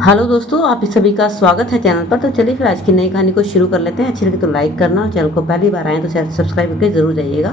Hello दोस्तों, आप सभी का स्वागत है चैनल पर। तो चलिए फिर आज की नई कहानी को शुरू कर लेते हैं। अच्छी लगे तो लाइक करना और चैनल को पहली बार आए तो सब्सक्राइब करके ज़रूर जाइएगा।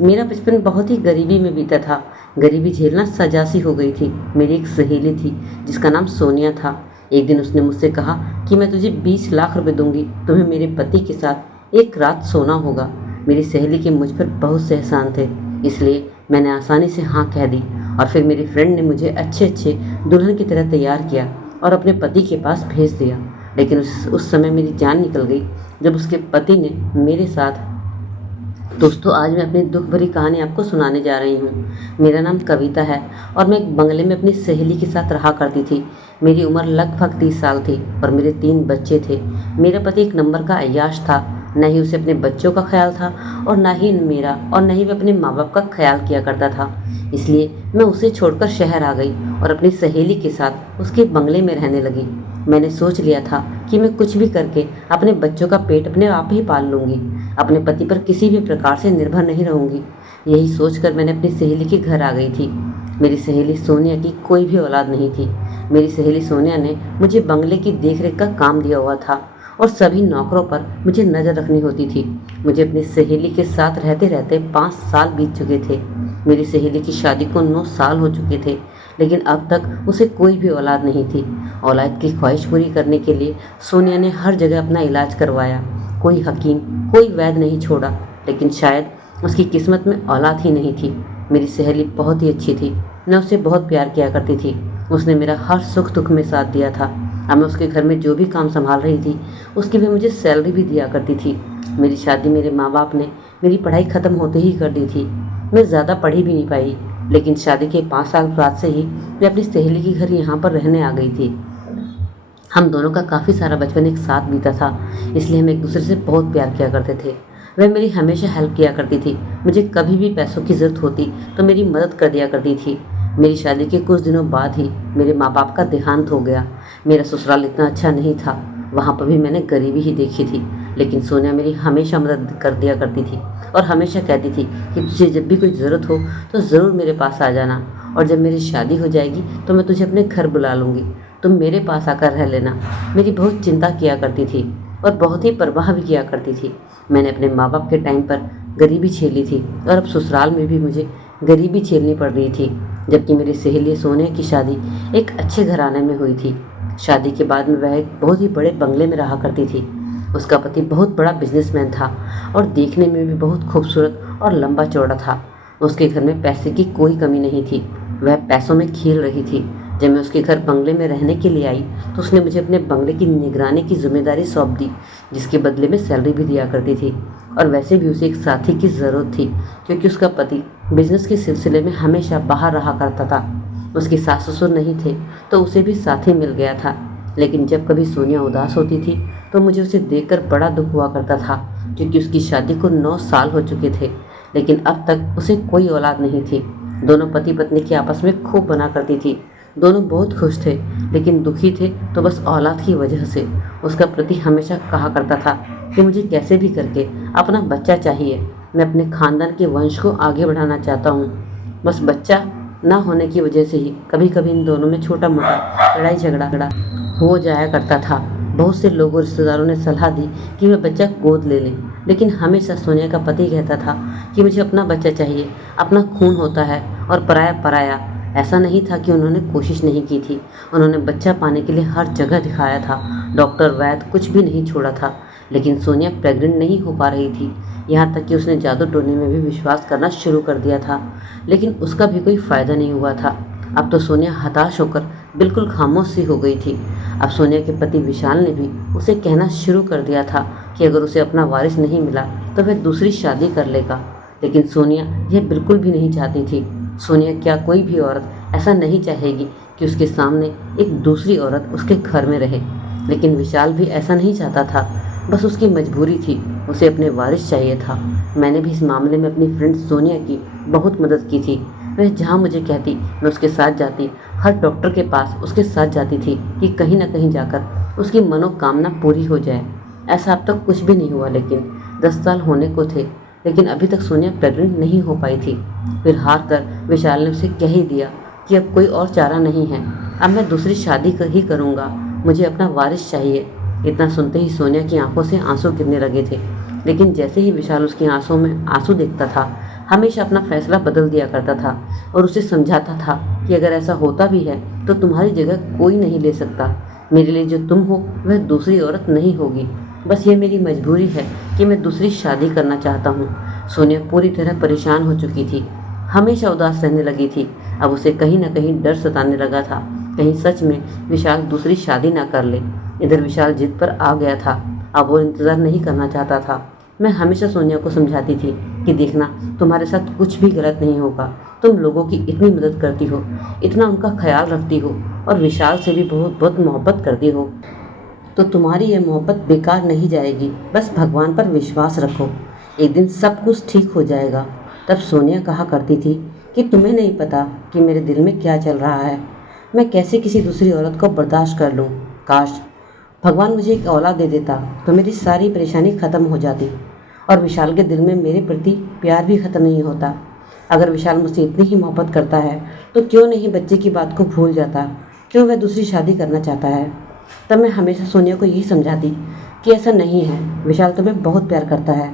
मेरा बचपन बहुत ही गरीबी में बीता था। गरीबी झेलना सजा सी हो गई थी। मेरी एक सहेली थी जिसका नाम सोनिया था। एक दिन उसने मुझसे कहा कि मैं तुझे 20 लाख रुपए दूंगी, तुम्हें मेरे पति के साथ एक रात सोना होगा। मेरी सहेली के मुझ पर बहुत से एहसान थे, इसलिए मैंने आसानी से हाँ कह दी। और फिर मेरी फ्रेंड ने मुझे अच्छे अच्छे दुल्हन की तरह तैयार किया और अपने पति के पास भेज दिया। लेकिन उस समय मेरी जान निकल गई जब उसके पति ने मेरे साथ। दोस्तों, आज मैं अपनी दुख भरी कहानी आपको सुनाने जा रही हूँ। मेरा नाम कविता है और मैं एक बंगले में अपनी सहेली के साथ रहा करती थी। मेरी उम्र लगभग 30 साल थी और मेरे 3 बच्चे थे। मेरा पति एक नंबर का अय्याश था। न ही उसे अपने बच्चों का ख्याल था और न ही मेरा, और न ही वह अपने माँ बाप का ख्याल किया करता था। इसलिए मैं उसे छोड़कर शहर आ गई और अपनी सहेली के साथ उसके बंगले में रहने लगी। मैंने सोच लिया था कि मैं कुछ भी करके अपने बच्चों का पेट अपने आप ही पाल लूँगी। अपने पति पर किसी भी प्रकार से निर्भर नहीं रहूँगी। यही सोचकर मैंने अपनी सहेली के घर आ गई थी। मेरी सहेली सोनिया की कोई भी औलाद नहीं थी। मेरी सहेली सोनिया ने मुझे बंगले की देखरेख का काम दिया हुआ था और सभी नौकरों पर मुझे नज़र रखनी होती थी। मुझे अपनी सहेली के साथ रहते रहते 5 साल बीत चुके थे। मेरी सहेली की शादी को 9 साल हो चुके थे, लेकिन अब तक उसे कोई भी औलाद नहीं थी। औलाद की ख्वाहिश पूरी करने के लिए सोनिया ने हर जगह अपना इलाज करवाया। कोई हकीम, कोई वैद्य नहीं छोड़ा, लेकिन शायद उसकी किस्मत में औलाद ही नहीं थी। मेरी सहेली बहुत ही अच्छी थी। मैं उसे बहुत प्यार किया करती थी। उसने मेरा हर सुख दुख में साथ दिया था। अब मैं उसके घर में जो भी काम संभाल रही थी उसकी भी मुझे सैलरी भी दिया करती थी। मेरी शादी मेरे माँ बाप ने मेरी पढ़ाई ख़त्म होते ही कर दी थी। मैं ज़्यादा पढ़ी भी नहीं पाई, लेकिन शादी के 5 साल बाद से ही मैं अपनी सहेली के घर यहाँ पर रहने आ गई थी। हम दोनों का काफ़ी सारा बचपन एक साथ बीता था, इसलिए हम एक दूसरे से बहुत प्यार किया करते थे। वह मेरी हमेशा हेल्प किया करती थी। मुझे कभी भी पैसों की ज़रूरत होती तो मेरी मदद कर दिया करती थी। मेरी शादी के कुछ दिनों बाद ही मेरे माँ बाप का देहांत हो गया। मेरा ससुराल इतना अच्छा नहीं था, वहाँ पर भी मैंने गरीबी ही देखी थी। लेकिन सोनिया मेरी हमेशा मदद कर दिया करती थी और हमेशा कहती थी कि तुझे जब भी कोई ज़रूरत हो तो ज़रूर मेरे पास आ जाना, और जब मेरी शादी हो जाएगी तो मैं तुझे अपने घर बुला लूँगी, तुम मेरे पास आकर रह लेना। मेरी बहुत चिंता किया करती थी और बहुत ही परवाह भी किया करती थी। मैंने अपने माँ बाप के टाइम पर गरीबी झेली थी और अब ससुराल में भी मुझे गरीबी झेलनी पड़ रही थी। जबकि मेरी सहेली सोनिया की शादी एक अच्छे घराने में हुई थी। शादी के बाद में वह एक बहुत ही बड़े बंगले में रहा करती थी। उसका पति बहुत बड़ा बिजनेसमैन था और देखने में भी बहुत खूबसूरत और लंबा चौड़ा था। उसके घर में पैसे की कोई कमी नहीं थी। वह पैसों में खेल रही थी। जब मैं उसके घर बंगले में रहने के लिए आई तो उसने मुझे अपने बंगले की निगरानी की जिम्मेदारी सौंप दी, जिसके बदले में सैलरी भी दिया करती थी। और वैसे भी उसे एक साथी की ज़रूरत थी, क्योंकि उसका पति बिजनेस के सिलसिले में हमेशा बाहर रहा करता था। उसके सास ससुर नहीं थे तो उसे भी साथी मिल गया था। लेकिन जब कभी सोनिया उदास होती थी तो मुझे उसे देखकर बड़ा दुख हुआ करता था, क्योंकि उसकी शादी को 9 साल हो चुके थे, लेकिन अब तक उसे कोई औलाद नहीं थी। दोनों पति पत्नी की आपस में खूब बना करती थी। दोनों बहुत खुश थे, लेकिन दुखी थे तो बस औलाद की वजह से। उसका पति हमेशा कहा करता था कि मुझे कैसे भी करके अपना बच्चा चाहिए, मैं अपने खानदान के वंश को आगे बढ़ाना चाहता हूँ। बस बच्चा ना होने की वजह से ही कभी कभी इन दोनों में छोटा मोटा लड़ाई झगड़ा हो जाया करता था। बहुत से लोगों रिश्तेदारों ने सलाह दी कि वह बच्चा गोद ले लें, लेकिन हमेशा सोनिया का पति कहता था कि मुझे अपना बच्चा चाहिए, अपना खून होता है और पराया पराया। ऐसा नहीं था कि उन्होंने कोशिश नहीं की थी। उन्होंने बच्चा पाने के लिए हर जगह दिखाया था, डॉक्टर वैद्य कुछ भी नहीं छोड़ा था, लेकिन सोनिया प्रेग्नेंट नहीं हो पा रही थी। यहाँ तक कि उसने जादू टोने में भी विश्वास करना शुरू कर दिया था, लेकिन उसका भी कोई फ़ायदा नहीं हुआ था। अब तो सोनिया हताश होकर बिल्कुल खामोश सी हो गई थी। अब सोनिया के पति विशाल ने भी उसे कहना शुरू कर दिया था कि अगर उसे अपना वारिस नहीं मिला तो वह दूसरी शादी कर लेगा, लेकिन सोनिया यह बिल्कुल भी नहीं चाहती थी। सोनिया क्या कोई भी औरत ऐसा नहीं चाहेगी कि उसके सामने एक दूसरी औरत उसके घर में रहे, लेकिन विशाल भी ऐसा नहीं चाहता था। बस उसकी मजबूरी थी, उसे अपने वारिस चाहिए था। मैंने भी इस मामले में अपनी फ्रेंड सोनिया की बहुत मदद की थी। वह जहाँ मुझे कहती मैं उसके साथ जाती, हर डॉक्टर के पास उसके साथ जाती थी कि कहीं ना कहीं जाकर उसकी मनोकामना पूरी हो जाए। ऐसा अब तक कुछ भी नहीं हुआ, लेकिन 10 साल होने को थे, लेकिन अभी तक सोनिया प्रेग्नेंट नहीं हो पाई थी। फिर हार कर विशाल ने उसे कह ही दिया कि अब कोई और चारा नहीं है, अब मैं दूसरी शादी ही करूँगा, मुझे अपना वारिस चाहिए। इतना सुनते ही सोनिया की आंखों से आंसू गिरने लगे थे, लेकिन जैसे ही विशाल उसकी आंसुओं में आंसू देखता था, हमेशा अपना फैसला बदल दिया करता था और उसे समझाता था कि अगर ऐसा होता भी है तो तुम्हारी जगह कोई नहीं ले सकता। मेरे लिए जो तुम हो वह दूसरी औरत नहीं होगी, बस ये मेरी मजबूरी है कि मैं दूसरी शादी करना चाहता हूँ। सोनिया पूरी तरह परेशान हो चुकी थी, हमेशा उदास रहने लगी थी। अब उसे कहीं ना कहीं डर सताने लगा था, कहीं सच में विशाल दूसरी शादी ना कर ले। इधर विशाल जिद पर आ गया था, अब वो इंतज़ार नहीं करना चाहता था। मैं हमेशा सोनिया को समझाती थी कि देखना, तुम्हारे साथ कुछ भी गलत नहीं होगा, तुम लोगों की इतनी मदद करती हो, इतना उनका ख्याल रखती हो और विशाल से भी बहुत बहुत मोहब्बत करती हो, तो तुम्हारी ये मोहब्बत बेकार नहीं जाएगी। बस भगवान पर विश्वास रखो, एक दिन सब कुछ ठीक हो जाएगा। तब सोनिया कहा करती थी कि तुम्हें नहीं पता कि मेरे दिल में क्या चल रहा है, मैं कैसे किसी दूसरी औरत को बर्दाश्त कर लूँ। काश भगवान मुझे एक औलाद दे देता तो मेरी सारी परेशानी ख़त्म हो जाती और विशाल के दिल में मेरे प्रति प्यार भी ख़त्म नहीं होता। अगर विशाल मुझसे इतनी ही मोहब्बत करता है तो क्यों नहीं बच्चे की बात को भूल जाता, क्यों वह दूसरी शादी करना चाहता है। तब मैं हमेशा सोनिया को यही समझाती कि ऐसा नहीं है, विशाल तुम्हें बहुत प्यार करता है,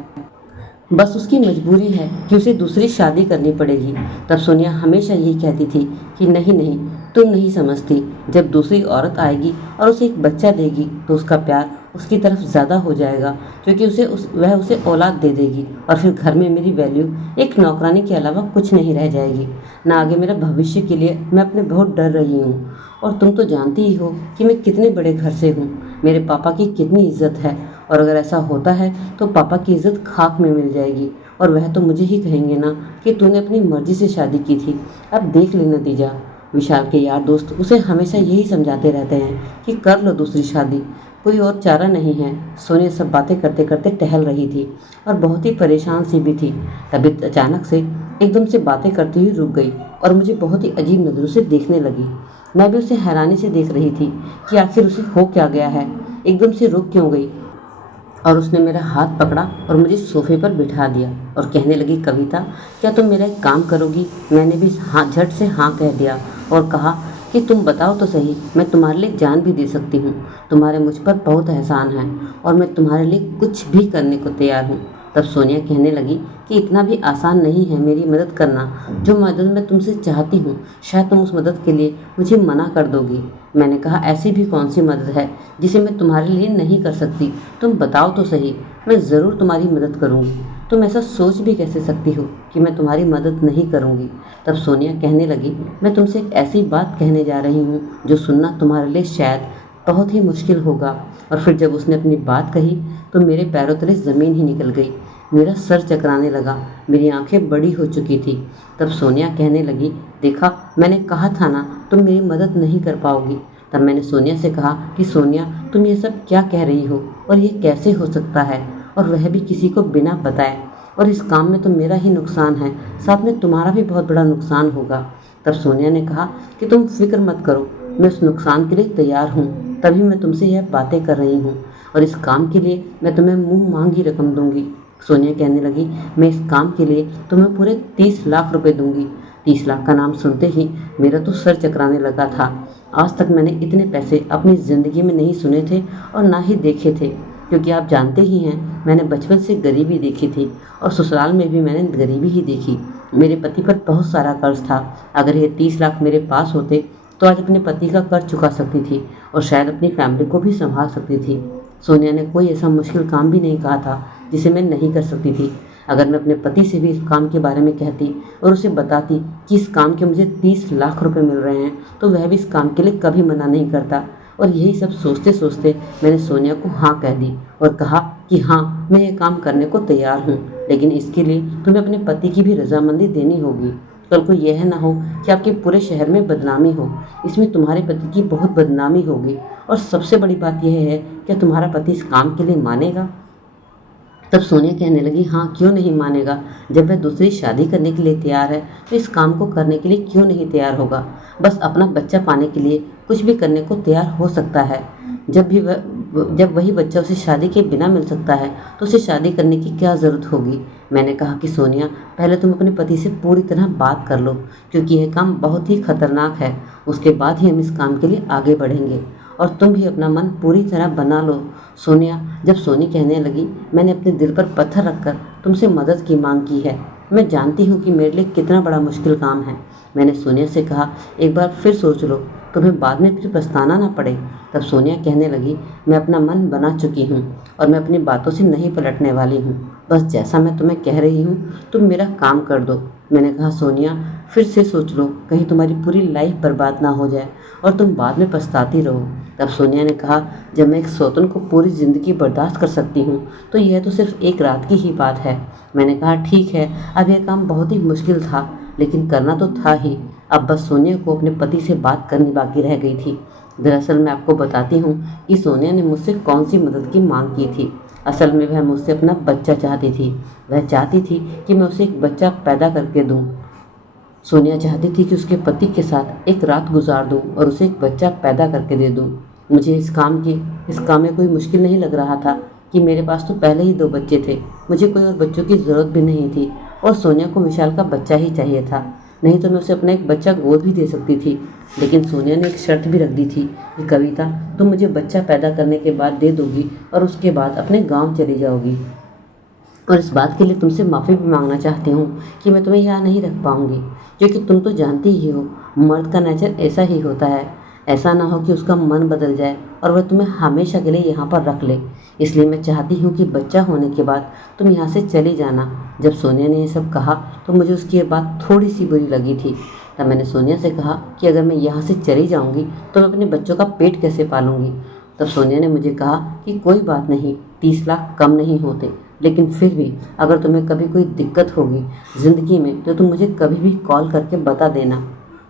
बस उसकी मजबूरी है कि उसे दूसरी शादी करनी पड़ेगी। तब सोनिया हमेशा यही कहती थी कि नहीं नहीं, तुम नहीं समझती, जब दूसरी औरत आएगी और उसे एक बच्चा देगी तो उसका प्यार उसकी तरफ ज़्यादा हो जाएगा, क्योंकि वह उसे औलाद दे देगी और फिर घर में मेरी वैल्यू एक नौकरानी के अलावा कुछ नहीं रह जाएगी। ना आगे मेरा भविष्य के लिए मैं अपने बहुत डर रही हूँ, और तुम तो जानती ही हो कि मैं कितने बड़े घर से हूँ, मेरे पापा की कितनी इज्जत है, और अगर ऐसा होता है तो पापा की इज्जत खाक में मिल जाएगी और वह तो मुझे ही कहेंगे ना कि तूने अपनी मर्जी से शादी की थी, अब देख ले नतीजा। विशाल के यार दोस्त उसे हमेशा यही समझाते रहते हैं कि कर लो दूसरी शादी, कोई और चारा नहीं है। सोनिया सब बातें करते करते टहल रही थी और बहुत ही परेशान सी भी थी। तभी अचानक से एकदम से बातें करती हुई रुक गई और मुझे बहुत ही अजीब नज़रों से देखने लगी। मैं भी उसे हैरानी से देख रही थी कि आखिर उसे हो क्या गया है, एकदम से रुक क्यों गई। और उसने मेरा हाथ पकड़ा और मुझे सोफे पर बिठा दिया और कहने लगी, कविता क्या तुम मेरा एक काम करोगी। मैंने भी हाँ झट से हाँ कह दिया और कहा कि तुम बताओ तो सही, मैं तुम्हारे लिए जान भी दे सकती हूँ, तुम्हारे मुझ पर बहुत एहसान है और मैं तुम्हारे लिए कुछ भी करने को तैयार हूँ। तब सोनिया कहने लगी कि इतना भी आसान नहीं है मेरी मदद करना, जो मदद मैं तुमसे चाहती हूँ शायद तुम उस मदद के लिए मुझे मना कर दोगी। मैंने कहा, ऐसी भी कौन सी मदद है जिसे मैं तुम्हारे लिए नहीं कर सकती, तुम बताओ तो सही, मैं ज़रूर तुम्हारी मदद करूँगी। तुम ऐसा सोच भी कैसे सकती हो कि मैं तुम्हारी मदद नहीं करूँगी। तब सोनिया कहने लगी, मैं तुमसे एक ऐसी बात कहने जा रही हूँ जो सुनना तुम्हारे लिए शायद बहुत ही मुश्किल होगा। और फिर जब उसने अपनी बात कही तो मेरे पैरों तले ज़मीन ही निकल गई, मेरा सर चकराने लगा, मेरी आंखें बड़ी हो चुकी थी। तब सोनिया कहने लगी, देखा मैंने कहा था ना तुम मेरी मदद नहीं कर पाओगी। तब मैंने सोनिया से कहा कि सोनिया तुम ये सब क्या कह रही हो और ये कैसे हो सकता है, और वह भी किसी को बिना बताए, और इस काम में तो मेरा ही नुकसान है, साथ में तुम्हारा भी बहुत बड़ा नुकसान होगा। तब सोनिया ने कहा कि तुम फिक्र मत करो, मैं उस नुकसान के लिए तैयार हूँ, तभी मैं तुमसे यह बातें कर रही हूँ, और इस काम के लिए मैं तुम्हें मुँह मांगी रकम दूंगी। सोनिया कहने लगी, मैं इस काम के लिए तुम्हें पूरे 30 लाख रुपए दूंगी। 30 लाख का नाम सुनते ही मेरा तो सर चकराने लगा था। आज तक मैंने इतने पैसे अपनी ज़िंदगी में नहीं सुने थे और ना ही देखे थे, क्योंकि आप जानते ही हैं मैंने बचपन से गरीबी देखी थी और ससुराल में भी मैंने गरीबी ही देखी। मेरे पति पर बहुत सारा कर्ज था, अगर ये 30 लाख मेरे पास होते तो आज अपने पति का कर्ज चुका सकती थी और शायद अपनी फैमिली को भी संभाल सकती थी। सोनिया ने कोई ऐसा मुश्किल काम भी नहीं कहा था जिसे मैं नहीं कर सकती थी। अगर मैं अपने पति से भी इस काम के बारे में कहती और उसे बताती कि इस काम के मुझे 30 लाख रुपए मिल रहे हैं, तो वह भी इस काम के लिए कभी मना नहीं करता। और यही सब सोचते सोचते मैंने सोनिया को हाँ कह दी और कहा कि हाँ मैं ये काम करने को तैयार हूँ, लेकिन इसके लिए तुम्हें अपने पति की भी रजामंदी देनी होगी। कल को यह ना हो कि आपके पूरे शहर में बदनामी हो, इसमें तुम्हारे पति की बहुत बदनामी होगी, और सबसे बड़ी बात यह है कि तुम्हारा पति इस काम के लिए मानेगा। तब सोनिया कहने लगी, हाँ क्यों नहीं मानेगा, जब वह दूसरी शादी करने के लिए तैयार है तो इस काम को करने के लिए क्यों नहीं तैयार होगा। बस अपना बच्चा पाने के लिए कुछ भी करने को तैयार हो सकता है। जब भी वह जब वही बच्चा उसे शादी के बिना मिल सकता है तो उसे शादी करने की क्या ज़रूरत होगी। मैंने कहा कि सोनिया, पहले तुम अपने पति से पूरी तरह बात कर लो, क्योंकि यह काम बहुत ही खतरनाक है। उसके बाद ही हम इस काम के लिए आगे बढ़ेंगे, और तुम भी अपना मन पूरी तरह बना लो। सोनिया, जब सोनी कहने लगी, मैंने अपने दिल पर पत्थर रखकर तुमसे मदद की मांग की है। मैं जानती हूँ कि मेरे लिए कितना बड़ा मुश्किल काम है। मैंने सोनिया से कहा, एक बार फिर सोच लो, तुम्हें बाद में फिर पछताना ना पड़े। तब सोनिया कहने लगी, मैं अपना मन बना चुकी हूँ और मैं अपनी बातों से नहीं पलटने वाली हूँ। बस जैसा मैं तुम्हें कह रही हूँ तुम मेरा काम कर दो। मैंने कहा, सोनिया फिर से सोच लो, कहीं तुम्हारी पूरी लाइफ बर्बाद ना हो जाए और तुम बाद में पछताती रहो। तब सोनिया ने कहा, जब मैं एक सौतन को पूरी ज़िंदगी बर्दाश्त कर सकती हूँ तो यह तो सिर्फ एक रात की ही बात है। मैंने कहा, ठीक है, अब यह काम बहुत ही मुश्किल था, लेकिन करना तो था ही। अब बस सोनिया को अपने पति से बात करनी बाकी रह गई थी। दरअसल मैं आपको बताती हूँ कि सोनिया ने मुझसे कौन सी मदद की मांग की थी। असल में वह मुझसे अपना बच्चा चाहती थी। वह चाहती थी कि मैं उसे एक बच्चा पैदा करके दूँ। सोनिया चाहती थी कि उसके पति के साथ एक रात गुजार दूं और उसे एक बच्चा पैदा करके दे दूं। मुझे इस काम में कोई मुश्किल नहीं लग रहा था कि मेरे पास तो पहले ही 2 बच्चे थे। मुझे कोई और बच्चों की ज़रूरत भी नहीं थी और सोनिया को विशाल का बच्चा ही चाहिए था। नहीं तो मैं उसे अपना एक बच्चा गोद भी दे सकती थी। लेकिन सोनिया ने एक शर्त भी रख दी थी कि कविता, तुम मुझे बच्चा पैदा करने के बाद दे दोगी और उसके बाद अपने गाँव चली जाओगी। और इस बात के लिए तुमसे माफ़ी भी मांगना चाहती हूँ कि मैं तुम्हें यहाँ नहीं रख पाऊँगी, क्योंकि तुम तो जानती ही हो मर्द का नेचर ऐसा ही होता है। ऐसा ना हो कि उसका मन बदल जाए और वह तुम्हें हमेशा के लिए यहाँ पर रख ले। इसलिए मैं चाहती हूँ कि बच्चा होने के बाद तुम यहाँ से चली जाना। जब सोनिया ने ये सब कहा तो मुझे उसकी ये बात थोड़ी सी बुरी लगी थी। तब मैंने सोनिया से कहा कि अगर मैं यहाँ से चली जाऊँगी तो मैं अपने बच्चों का पेट कैसे पालूँगी। तब सोनिया ने मुझे कहा कि कोई बात नहीं, 30 लाख कम नहीं होते, लेकिन फिर भी अगर तुम्हें कभी कोई दिक्कत होगी ज़िंदगी में तो तुम मुझे कभी भी कॉल करके बता देना।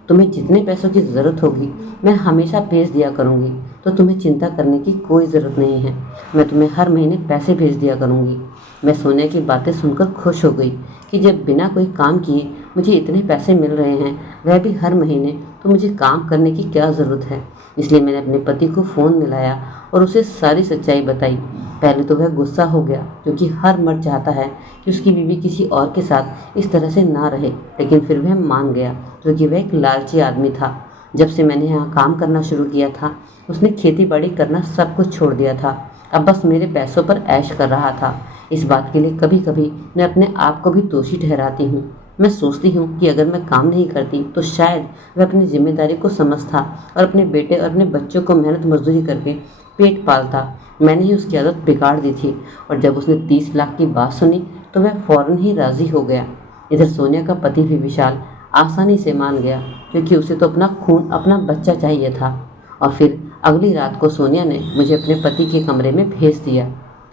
तुम्हें जितने पैसों की ज़रूरत होगी मैं हमेशा भेज दिया करूँगी, तो तुम्हें चिंता करने की कोई ज़रूरत नहीं है। मैं तुम्हें हर महीने पैसे भेज दिया करूँगी। मैं सोनिया की बातें सुनकर खुश हो गई कि जब बिना कोई काम किए मुझे इतने पैसे मिल रहे हैं, वह भी हर महीने, तो मुझे काम करने की क्या ज़रूरत है। इसलिए मैंने अपने पति को फ़ोन मिलाया और उसे सारी सच्चाई बताई। पहले तो वह गुस्सा हो गया, क्योंकि हर मर्द चाहता है कि उसकी बीवी किसी और के साथ इस तरह से ना रहे, लेकिन फिर वह मान गया, क्योंकि वह एक लालची आदमी था। जब से मैंने यहाँ काम करना शुरू किया था उसने खेती बाड़ी करना सब कुछ छोड़ दिया था। अब बस मेरे पैसों पर ऐश कर रहा था। इस बात के लिए कभी कभी मैं अपने आप को भी दोषी ठहराती हूँ। मैं सोचती हूँ कि अगर मैं काम नहीं करती तो शायद वह अपनी जिम्मेदारी को समझता और अपने बेटे और अपने बच्चों को मेहनत मजदूरी करके पेट पालता। मैंने ही उसकी आदत बिगाड़ दी थी, और जब उसने 30 लाख की बात सुनी तो वह फौरन ही राज़ी हो गया। इधर सोनिया का पति भी विशाल आसानी से मान गया, क्योंकि उसे तो अपना खून, अपना बच्चा चाहिए था। और फिर अगली रात को सोनिया ने मुझे अपने पति के कमरे में भेज दिया।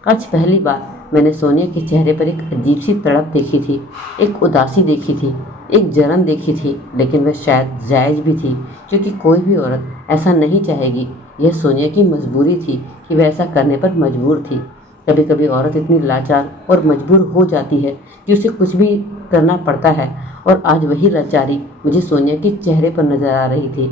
आज पहली बार मैंने सोनिया के चेहरे पर एक अजीब सी तड़प देखी थी, एक उदासी देखी थी, एक जलन देखी थी। लेकिन वह शायद जायज़ भी थी, क्योंकि कोई भी औरत ऐसा नहीं चाहेगी। यह सोनिया की मजबूरी थी कि वह ऐसा करने पर मजबूर थी। कभी कभी औरत इतनी लाचार और मजबूर हो जाती है कि उसे कुछ भी करना पड़ता है, और आज वही लाचारी मुझे सोनिया के चेहरे पर नजर आ रही थी।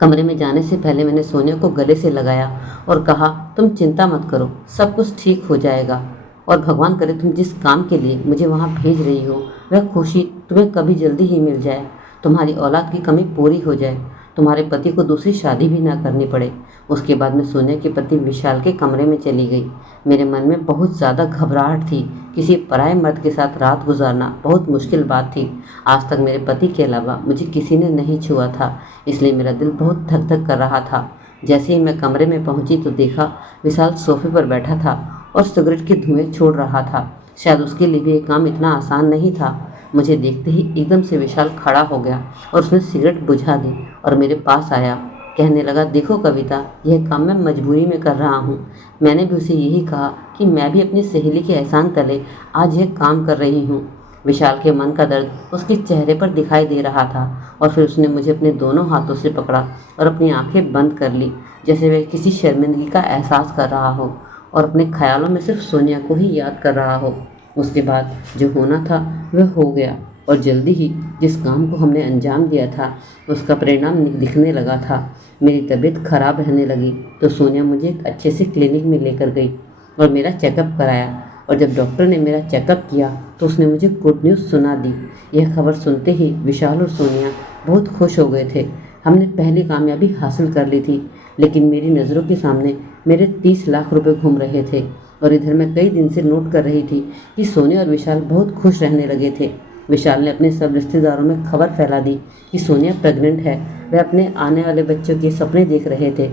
कमरे में जाने से पहले मैंने सोनिया को गले से लगाया और कहा, तुम चिंता मत करो, सब कुछ ठीक हो जाएगा, और भगवान करे तुम जिस काम के लिए मुझे वहाँ भेज रही हो वह खुशी तुम्हें कभी जल्दी ही मिल जाए, तुम्हारी औलाद की कमी पूरी हो जाए, तुम्हारे पति को दूसरी शादी भी ना करनी पड़े। उसके बाद मैं सोनिया के पति विशाल के कमरे में चली गई। मेरे मन में बहुत ज़्यादा घबराहट थी। किसी पराये मर्द के साथ रात गुजारना बहुत मुश्किल बात थी। आज तक मेरे पति के अलावा मुझे किसी ने नहीं छुआ था, इसलिए मेरा दिल बहुत धक धक कर रहा था। जैसे ही मैं कमरे में पहुंची तो देखा विशाल सोफे पर बैठा था और सिगरेट के धुएं छोड़ रहा था। शायद उसके लिए भी ये काम इतना आसान नहीं था। मुझे देखते ही एकदम से विशाल खड़ा हो गया और उसने सिगरेट बुझा दी और मेरे पास आया। कहने लगा, देखो कविता, यह काम मैं मजबूरी में कर रहा हूँ। मैंने भी उसे यही कहा कि मैं भी अपनी सहेली के एहसान तले आज यह काम कर रही हूँ। विशाल के मन का दर्द उसके चेहरे पर दिखाई दे रहा था, और फिर उसने मुझे अपने दोनों हाथों से पकड़ा और अपनी आंखें बंद कर ली, जैसे वह किसी शर्मिंदगी का एहसास कर रहा हो और अपने ख्यालों में सिर्फ सोनिया को ही याद कर रहा हो। उसके बाद जो होना था वह हो गया। और जल्दी ही जिस काम को हमने अंजाम दिया था उसका परिणाम दिखने लगा था। मेरी तबीयत खराब रहने लगी तो सोनिया मुझे एक अच्छे से क्लिनिक में लेकर गई और मेरा चेकअप कराया। और जब डॉक्टर ने मेरा चेकअप किया तो उसने मुझे गुड न्यूज़ सुना दी। यह खबर सुनते ही विशाल और सोनिया बहुत खुश हो गए थे। हमने पहली कामयाबी हासिल कर ली थी, लेकिन मेरी नज़रों के सामने मेरे 30 लाख रुपए घूम रहे थे और इधर मैं कई दिन से नोट कर रही थी कि सोनिया और विशाल बहुत खुश रहने लगे थे। विशाल ने अपने सब रिश्तेदारों में खबर फैला दी कि सोनिया प्रेग्नेंट है। वह अपने आने वाले बच्चों के सपने देख रहे थे।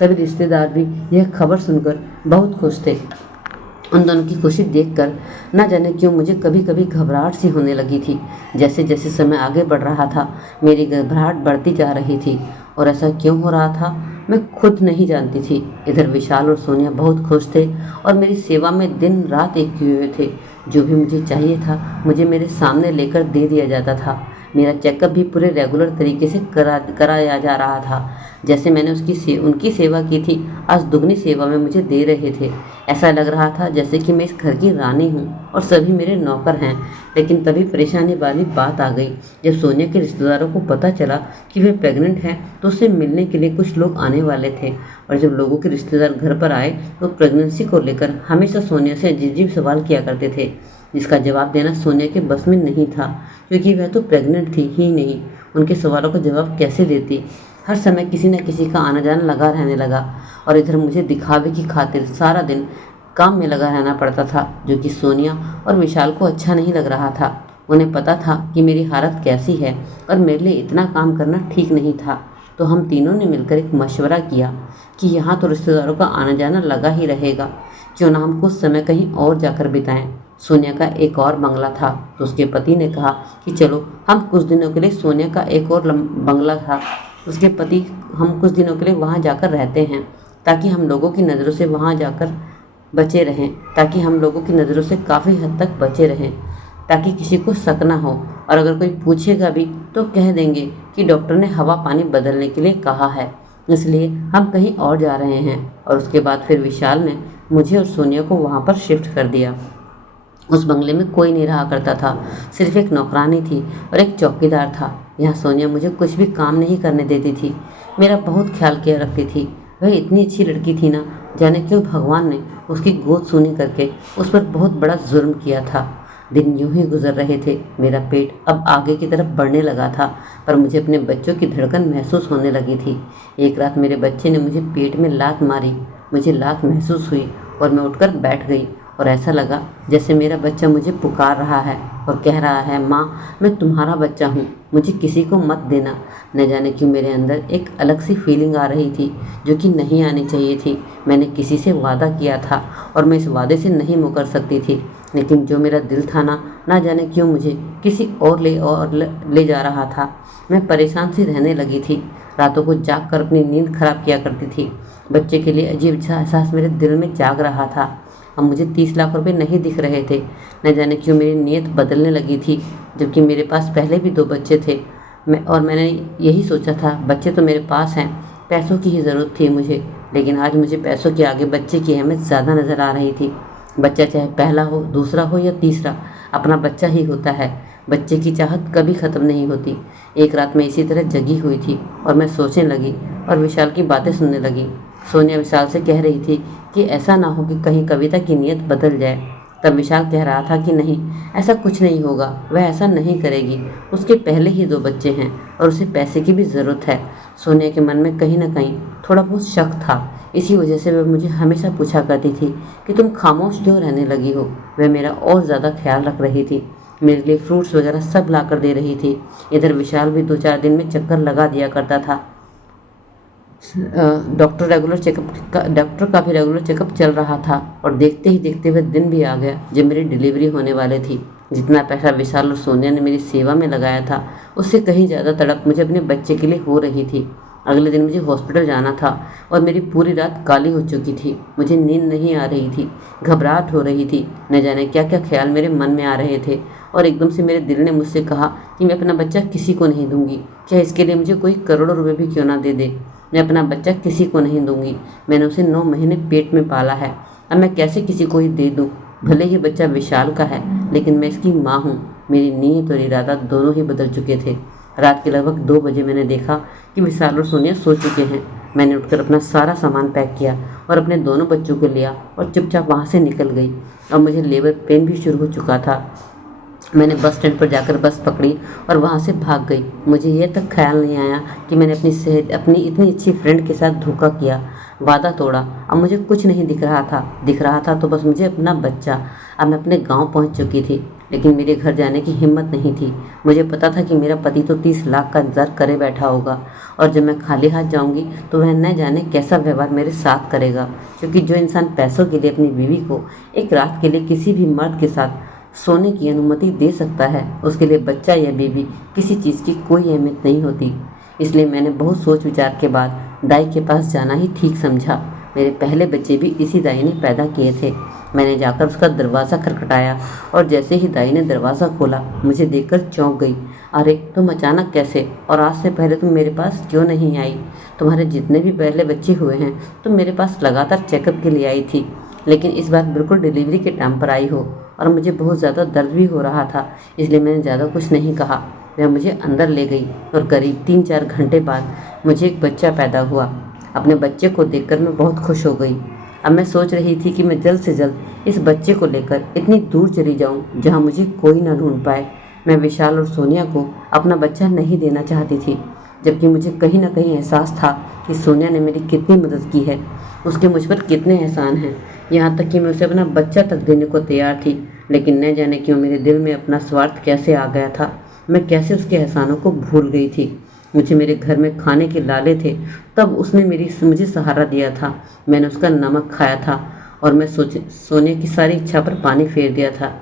सभी रिश्तेदार भी यह खबर सुनकर बहुत खुश थे। उन दोनों की खुशी देखकर न जाने क्यों मुझे कभी कभी घबराहट सी होने लगी थी। जैसे जैसे समय आगे बढ़ रहा था मेरी घबराहट बढ़ती जा रही थी और ऐसा क्यों हो रहा था मैं खुद नहीं जानती थी। इधर विशाल और सोनिया बहुत खुश थे और मेरी सेवा में दिन रात एक किए हुए थे। जो भी मुझे चाहिए था मुझे मेरे सामने लेकर दे दिया जाता था। मेरा चेकअप भी पूरे रेगुलर तरीके से कराया जा रहा था। जैसे मैंने उनकी सेवा की थी, आज दुगनी सेवा में मुझे दे रहे थे। ऐसा लग रहा था जैसे कि मैं इस घर की रानी हूँ और सभी मेरे नौकर हैं। लेकिन तभी परेशानी वाली बात आ गई। जब सोनिया के रिश्तेदारों को पता चला कि वे प्रेग्नेंट हैं तो उससे मिलने के लिए कुछ लोग आने वाले थे। और जब लोगों के रिश्तेदार घर पर आए तो प्रेगनेंसी को लेकर हमेशा सोनिया से अजीब सवाल किया करते थे, जिसका जवाब देना सोनिया के बस में नहीं था, क्योंकि वह तो प्रेग्नेंट थी ही नहीं। उनके सवालों का जवाब कैसे देती। हर समय किसी न किसी का आना जाना लगा रहने लगा और इधर मुझे दिखावे की खातिर सारा दिन काम में लगा रहना पड़ता था, जो कि सोनिया और विशाल को अच्छा नहीं लग रहा था। उन्हें पता था कि मेरी हालत कैसी है और मेरे लिए इतना काम करना ठीक नहीं था। तो हम तीनों ने मिलकर एक मशवरा किया कि यहाँ तो रिश्तेदारों का आना जाना लगा ही रहेगा, क्यों ना हम कुछ समय कहीं और जाकर बिताएं। सोनिया का एक और बंगला था तो उसके पति ने कहा कि चलो हम कुछ दिनों के लिए सोनिया का एक और बंगला था उसके पति हम कुछ दिनों के लिए वहाँ जाकर रहते हैं, ताकि हम लोगों की नज़रों से वहाँ जाकर बचे रहें ताकि हम लोगों की नज़रों से काफ़ी हद तक बचे रहें, ताकि किसी को शक ना हो। और अगर कोई पूछेगा भी तो कह देंगे कि डॉक्टर ने हवा पानी बदलने के लिए कहा है, इसलिए हम कहीं और जा रहे हैं। और उसके बाद फिर विशाल ने मुझे और सोनिया को वहाँ पर शिफ्ट कर दिया। उस बंगले में कोई नहीं रहा करता था, सिर्फ एक नौकरानी थी और एक चौकीदार था। यहाँ सोनिया मुझे कुछ भी काम नहीं करने देती थी, मेरा बहुत ख्याल किया रखती थी। वह इतनी अच्छी लड़की थी ना, जाने क्यों भगवान ने उसकी गोद सूनी करके उस पर बहुत बड़ा जुर्म किया था। दिन यूं ही गुजर रहे थे। मेरा पेट अब आगे की तरफ बढ़ने लगा था, पर मुझे अपने बच्चों की धड़कन महसूस होने लगी थी। एक रात मेरे बच्चे ने मुझे पेट में लात मारी। मुझे लात महसूस हुई और मैं उठकर बैठ गई और ऐसा लगा जैसे मेरा बच्चा मुझे पुकार रहा है और कह रहा है, माँ मैं तुम्हारा बच्चा हूँ, मुझे किसी को मत देना। न जाने क्यों मेरे अंदर एक अलग सी फीलिंग आ रही थी जो कि नहीं आनी चाहिए थी। मैंने किसी से वादा किया था और मैं इस वादे से नहीं मुकर सकती थी, लेकिन जो मेरा दिल था ना जाने क्यों मुझे किसी और ले जा रहा था। मैं परेशान सी रहने लगी थी, रातों को जाग कर अपनी नींद खराब किया करती थी। बच्चे के लिए अजीब सा एहसास मेरे दिल में जाग रहा था। अब मुझे 30 लाख रुपए नहीं दिख रहे थे। न जाने क्यों मेरी नीयत बदलने लगी थी, जबकि मेरे पास पहले भी 2 बच्चे थे। मैंने यही सोचा था, बच्चे तो मेरे पास हैं, पैसों की ही ज़रूरत थी मुझे। लेकिन आज मुझे पैसों के आगे बच्चे की अहमियत ज़्यादा नज़र आ रही थी। बच्चा चाहे पहला हो, दूसरा हो या तीसरा, अपना बच्चा ही होता है। बच्चे की चाहत कभी ख़त्म नहीं होती। एक रात मैं इसी तरह जगी हुई थी और मैं सोचने लगी और विशाल की बातें सुनने लगी। सोनिया विशाल से कह रही थी कि ऐसा ना हो कि कहीं कविता की नीयत बदल जाए। तब विशाल कह रहा था कि नहीं, ऐसा कुछ नहीं होगा, वह ऐसा नहीं करेगी। उसके पहले ही 2 बच्चे हैं और उसे पैसे की भी ज़रूरत है। सोनिया के मन में कहीं ना कहीं थोड़ा बहुत शक था। इसी वजह से वह मुझे हमेशा पूछा करती थी कि तुम खामोश क्यों रहने लगी हो। वह मेरा और ज़्यादा ख्याल रख रही थी, मेरे लिए फ्रूट्स वगैरह सब ला कर दे रही थी। इधर विशाल भी 2-4 दिन में चक्कर लगा दिया करता था। डॉक्टर का भी रेगुलर चेकअप चल रहा था और देखते ही देखते हुए दिन भी आ गया जब मेरी डिलीवरी होने वाली थी। जितना पैसा विशाल और सोनिया ने मेरी सेवा में लगाया था, उससे कहीं ज़्यादा तड़प मुझे अपने बच्चे के लिए हो रही थी। अगले दिन मुझे हॉस्पिटल जाना था और मेरी पूरी रात काली हो चुकी थी। मुझे नींद नहीं आ रही थी, घबराहट हो रही थी, न जाने क्या क्या ख्याल मेरे मन में आ रहे थे। और एकदम से मेरे दिल ने मुझसे कहा कि मैं अपना बच्चा किसी को नहीं दूंगी, क्या इसके लिए मुझे कोई करोड़ों रुपए भी क्यों ना दे दे। मैं अपना बच्चा किसी को नहीं दूंगी, मैंने उसे 9 महीने पेट में पाला है, अब मैं कैसे किसी को ही दे दूं। भले ही बच्चा विशाल का है, लेकिन मैं इसकी माँ हूँ मेरी नीयत और इरादा दोनों ही बदल चुके थे। रात के लगभग 2 बजे मैंने देखा कि विशाल और सोनिया सो चुके हैं। मैंने उठकर अपना सारा सामान पैक किया और अपने दोनों बच्चों को लिया और चुपचाप वहाँ से निकल गई। अब मुझे लेबर पेन भी शुरू हो चुका था। मैंने बस स्टैंड पर जाकर बस पकड़ी और वहाँ से भाग गई। मुझे यह तक ख्याल नहीं आया कि मैंने अपनी इतनी अच्छी फ्रेंड के साथ धोखा किया, वादा तोड़ा। अब मुझे कुछ नहीं दिख रहा था तो बस मुझे अपना बच्चा। अब मैं अपने गांव पहुँच चुकी थी, लेकिन मेरे घर जाने की हिम्मत नहीं थी। मुझे पता था कि मेरा पति तो 30 लाख का इंतजार करे बैठा होगा और जब मैं खाली हाथ जाऊंगी तो वह न जाने कैसा व्यवहार मेरे साथ करेगा। क्योंकि जो इंसान पैसों के लिए अपनी बीवी को एक रात के लिए किसी भी मर्द के साथ सोने की अनुमति दे सकता है, उसके लिए बच्चा या बीवी किसी चीज़ की कोई अहमियत नहीं होती। इसलिए मैंने बहुत सोच विचार के बाद दाई के पास जाना ही ठीक समझा। मेरे पहले बच्चे भी इसी दाई ने पैदा किए थे। मैंने जाकर उसका दरवाज़ा खटखटाया और जैसे ही दाई ने दरवाज़ा खोला मुझे देखकर चौंक गई। अरे तुम अचानक कैसे, और आज से पहले तुम मेरे पास क्यों नहीं आई? तुम्हारे जितने भी पहले बच्चे हुए हैं तुम मेरे पास लगातार चेकअप के लिए आई थी, लेकिन इस बार बिल्कुल डिलीवरी के टाइम पर आई हो और मुझे बहुत ज़्यादा दर्द भी हो रहा था, इसलिए मैंने ज़्यादा कुछ नहीं कहा। वह मुझे अंदर ले गई और करीब 3-4 घंटे बाद मुझे एक बच्चा पैदा हुआ। अपने बच्चे को देखकर मैं बहुत खुश हो गई। अब मैं सोच रही थी कि मैं जल्द से जल्द इस बच्चे को लेकर इतनी दूर चली जाऊं जहां मुझे कोई ना ढूंढ पाए। मैं विशाल और सोनिया को अपना बच्चा नहीं देना चाहती थी, जबकि मुझे कहीं ना कहीं एहसास था कि सोनिया ने मेरी कितनी मदद की है, उसके मुझ पर कितने एहसान हैं। यहाँ तक कि मैं उसे अपना बच्चा तक देने को तैयार थी, लेकिन न जाने क्यों मेरे दिल में अपना स्वार्थ कैसे आ गया था। मैं कैसे उसके एहसानों को भूल गई थी। मुझे मेरे घर में खाने के लाले थे, तब उसने मुझे सहारा दिया था। मैंने उसका नमक खाया था और मैं सोनिया की सारी इच्छा पर पानी फेर दिया था।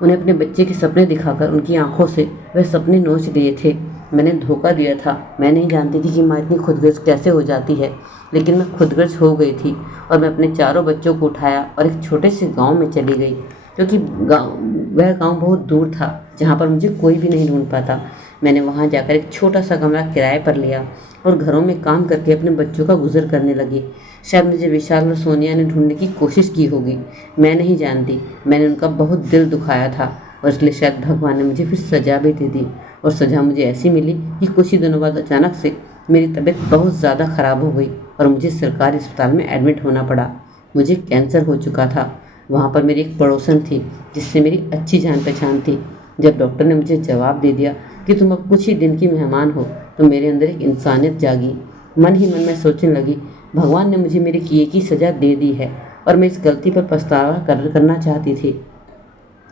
उन्हें अपने बच्चे के सपने दिखाकर उनकी आंखों से वह सपने नोच लिए थे। मैंने धोखा दिया था। मैं नहीं जानती थी कि माँ इतनी खुदगर्ज कैसे हो जाती है, लेकिन मैं खुदगर्ज हो गई थी और मैं अपने चारों बच्चों को उठाया और एक छोटे से गांव में चली गई, क्योंकि वह गांव बहुत दूर था जहाँ पर मुझे कोई भी नहीं ढूंढ पाता। मैंने वहाँ जाकर एक छोटा सा कमरा किराए पर लिया और घरों में काम करके अपने बच्चों का गुजर करने लगी। शायद मुझे विशाल और सोनिया ने ढूंढने की कोशिश की होगी, मैं नहीं जानती। मैंने उनका बहुत दिल दुखाया था और इसलिए शायद भगवान ने मुझे फिर सज़ा भी दे दी। और सज़ा मुझे ऐसी मिली कि कुछ ही दिनों बाद अचानक से मेरी तबीयत बहुत ज़्यादा ख़राब हो गई और मुझे सरकारी अस्पताल में एडमिट होना पड़ा। मुझे कैंसर हो चुका था। वहाँ पर मेरी एक पड़ोसन थी जिससे मेरी अच्छी जान पहचान थी। जब डॉक्टर ने मुझे जवाब दे दिया कि तुम अब कुछ ही दिन की मेहमान हो, तो मेरे अंदर एक इंसानियत जागी। मन ही मन में सोचने लगी, भगवान ने मुझे मेरे किए की सज़ा दे दी है और मैं इस गलती पर पछतावा करना चाहती थी।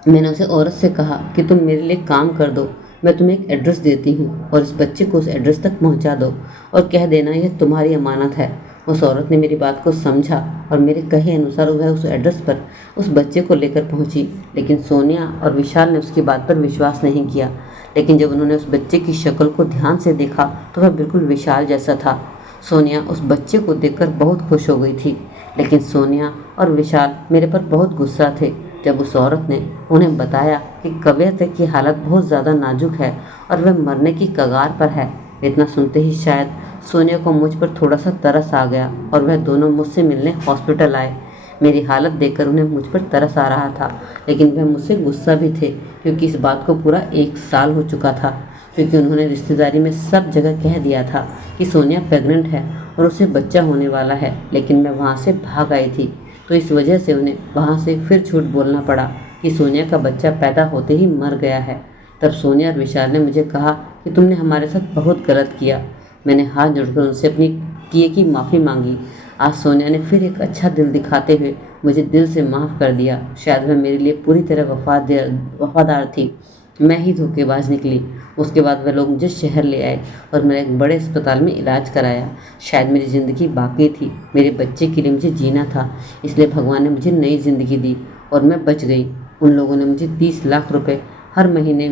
मैंने उसे औरत से कहा कि तुम मेरे लिए काम कर दो, मैं तुम्हें एक एड्रेस देती हूँ और इस बच्चे को उस एड्रेस तक पहुँचा दो और कह देना यह तुम्हारी अमानत है। उस औरत ने मेरी बात को समझा और मेरे कहे अनुसार वह उस एड्रेस पर उस बच्चे को लेकर पहुंची। लेकिन सोनिया और विशाल ने उसकी बात पर विश्वास नहीं किया। लेकिन जब उन्होंने उस बच्चे की शक्ल को ध्यान से देखा तो वह बिल्कुल विशाल जैसा था। सोनिया उस बच्चे को देखकर बहुत खुश हो गई थी, लेकिन सोनिया और विशाल मेरे पर बहुत गुस्सा थे जब उस औरत ने उन्हें बताया कि कवियत की हालत बहुत ज़्यादा नाजुक है और वह मरने की कगार पर है। इतना सुनते ही शायद सोनिया को मुझ पर थोड़ा सा तरस आ गया और वह दोनों मुझसे मिलने हॉस्पिटल आए। मेरी हालत देखकर उन्हें मुझ पर तरस आ रहा था, लेकिन वह मुझसे गुस्सा भी थे, क्योंकि इस बात को पूरा 1 साल हो चुका था। क्योंकि उन्होंने रिश्तेदारी में सब जगह कह दिया था कि सोनिया प्रेग्नेंट है और उसे बच्चा होने वाला है, लेकिन मैं वहाँ से भाग आई थी, तो इस वजह से उन्हें वहाँ से फिर झूठ बोलना पड़ा कि सोनिया का बच्चा पैदा होते ही मर गया है। तब सोनिया और विशाल ने मुझे कहा कि तुमने हमारे साथ बहुत गलत किया। मैंने हाथ जोड़कर उनसे अपनी किए की माफ़ी मांगी। आज सोनिया ने फिर एक अच्छा दिल दिखाते हुए मुझे दिल से माफ़ कर दिया। शायद वह मेरे लिए पूरी तरह वफादार थी। मैं ही धोखेबाज निकली। उसके बाद वह लोग मुझे शहर ले आए और मैंने एक बड़े अस्पताल में इलाज कराया। शायद मेरी ज़िंदगी बाकी थी, मेरे बच्चे के लिए मुझे जीना था, इसलिए भगवान ने मुझे नई ज़िंदगी दी और मैं बच गई। उन लोगों ने मुझे 30 लाख रुपए हर महीने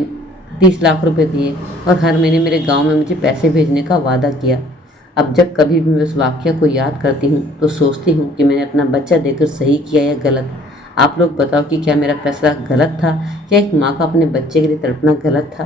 30 लाख रुपए दिए और हर महीने मेरे गांव में मुझे पैसे भेजने का वादा किया। अब जब कभी भी मैं उस वाक़या को याद करती हूँ तो सोचती हूँ कि मैंने अपना बच्चा देकर सही किया या गलत। आप लोग बताओ कि क्या मेरा फैसला गलत था? क्या एक माँ का अपने बच्चे के लिए तड़पना गलत था?